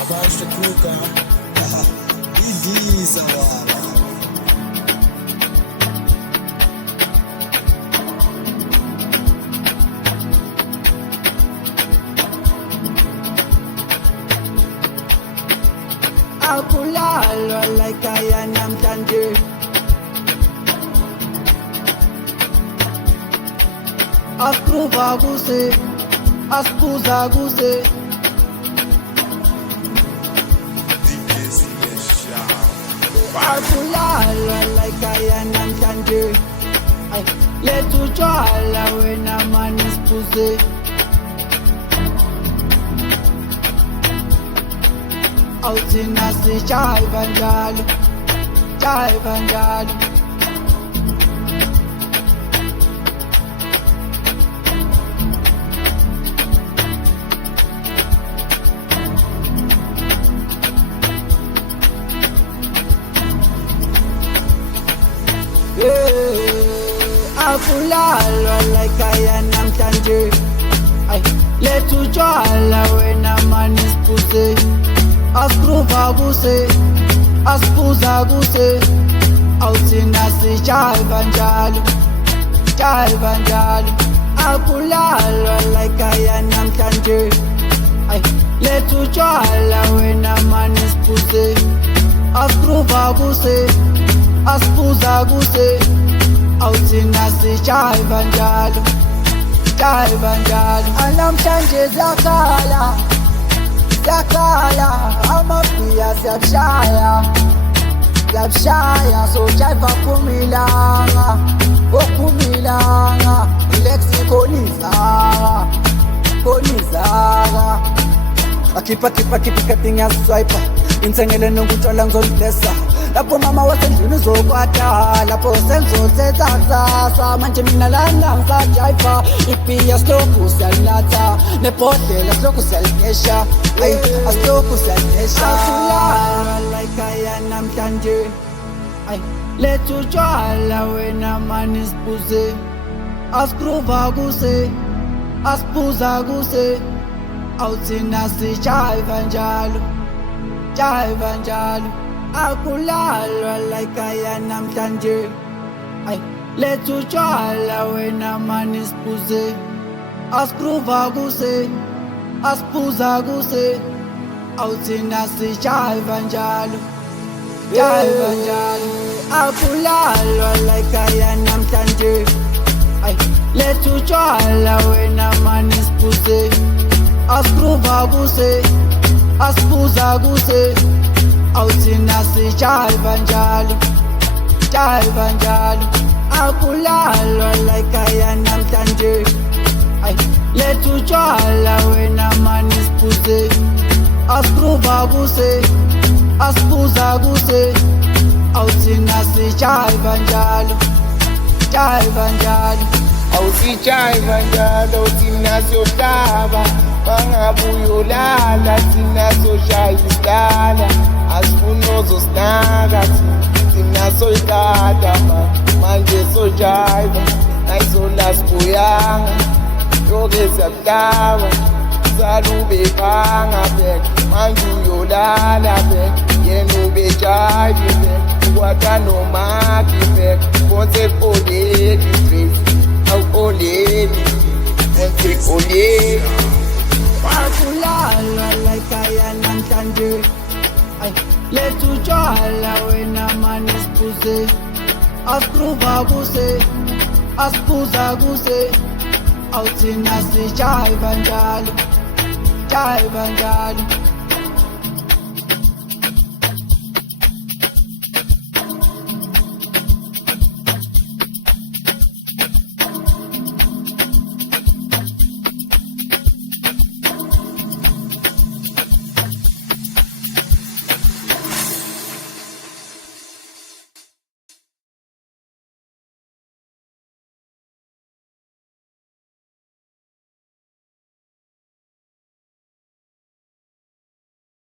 Abaixo da cuca, e diz agora. Akulalwa like I namhlanje Asiphuza kuse asiphuza kuse Akulalwa like I namhlanje lethu tshwala wena mani siphuze Awuthina sijayiva njalo, jayiva njalo Akulalwa like I namhlanje lethu tshwala wena mani siphuze Asiphuza kuse, asiphuza kuse Awuthina sijayiva njalo, jayiva njalo Akulalwa like I namhlanje lethu tshwala wena mani siphuze Asiphuza kuse, asiphuza kuse Awuthina sijayiva njalo, jayiva njalo Namhlanje ziyakhala Zakala, amapia siyakushaya sojayiva kumilanga okumilanga ilexi konizaka akhipha katingi yaswiper insengele nokutshwala ngizolilesa lapho mama wasendlini uzokwata lapho sengizothetha kusasa manje mina lana ngisajayiva ipiya silokhu siyalinatha nebhodlela silokhu siyaligesha asilokhu siyaligesha Akulalwa like I namhlanje lethu tshwala wena mani siphuze asiphuza kuse asiphuza kuse Awuthina sijayiva njalo, jayiva njalo Akulalwa like I namhlanje lethu tshwala wena mani siphuze asiphuza kuse asiphuza kuse Awuthina sijayiva njalo, jayiva njalo Akulalwa like I namhlanje lethu tshwala wena mani siphuze asiphuza kuse asiphuza kuse Awuthina sijayiva njalo, jayiva njalo Akulalwa like I namhlanje lethu tshwala wena mani siphuze asiphuza kuse asiphuza kuse Awuthina sijayiva njalo, jayiva njalo Awusijayiva njalo thina siyohlaba Bangabuyolala thina soshaya isihlala Asifuni ozosinaka thina soyikada Manje sojayiva nayizola sibuyanga Yoke siyakuhlaba Salube phanga bhek Manje uyolala bhek Yena ubejayive bhek Ukwata nomaki bhek Konse oledi face Oledi Konse oledi Akulalwa like I namhlanje lethu tshwala wena mani siphuze asiphuza kuse asiphuza kuse Awuthina sijayiva njalo, jayiva njalo